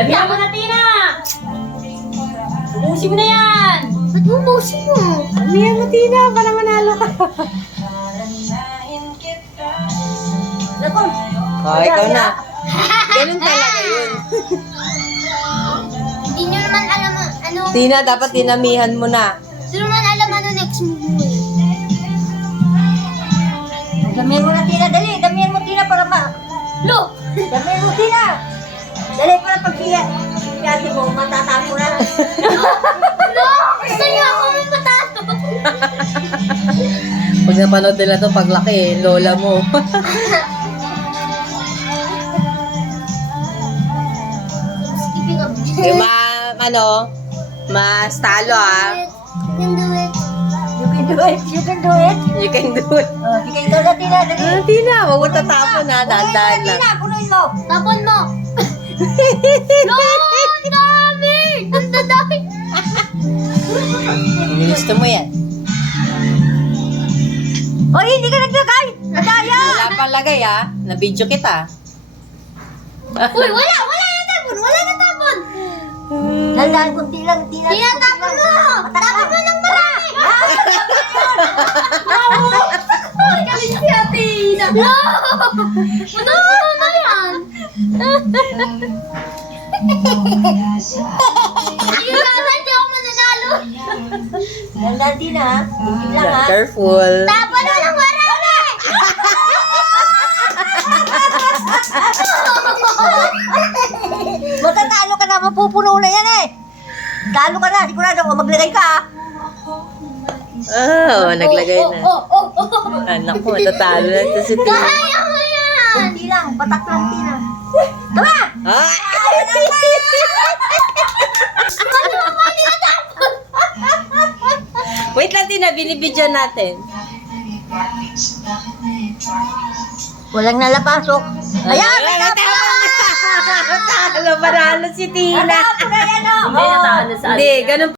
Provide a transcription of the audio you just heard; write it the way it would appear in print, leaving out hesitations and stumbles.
Damihan mo na, Tina! Ubusin mo na yan! Ba't ubusin mo? Damihan mo, Tina, para manalo ka. Nako. Ikaw na. Ganun talaga yun. Hindi nyo naman alam ano. Tina, dapat dinamihan mo na. Hindi nyo naman alam ano next move mo eh. Damihan mo na, Tina. Dali, damihan mo, Tina, para ma... Lo! Damihan mo, Tina. Dali, para pag siya mo, matatapo na. Lo! Gusto niyo ako may patato. Pag napanood nila to, paglaki, lola mo. Skipping up. Yung mas talo ah. You can do it. You can do it. You can do it. You can do it. Sige, ikaw na, Tina. Dali. Tina, wag mo tatapon ha. Dahan-dahan lang. Tina, punuin mo. Tapon mo. Lo! Ang dami! Nandadami. Gusto mo yan. Oy, hindi ka naglagay. Nadaya. Wala pang lagay ah. Na-video kita. Uy, wala! Wala na tapon! Wala na tapon! Dahan-dahan, kunti lang, Tina. Tina, tapon mo! Tapon mo ng marami! Uy, kami si Ate Ina. No! Ano mo yan? Ayun na, hindi ako mananalo. Dahan-dahan, Tina. Ha? Kunti lang, ha? Careful. Tapon mo ng marami! Matatalo ka na, mapupuno na yan eh. Talo ka na, sigurado ko, maglagay ka, ha? Oh, naglagay na. Oh. Anak ko, matatalo na ito si Tina. Kaya mo yan! Kunti lang, patak lang, Tina. Tama! Ah! Wait lang, Tina. Binibidyo natin. Walang nalapasok. Ayan, may tama! Talo, panalo si Tina. Ano, yan, oh. Hindi, natalo sa Hindi, ganun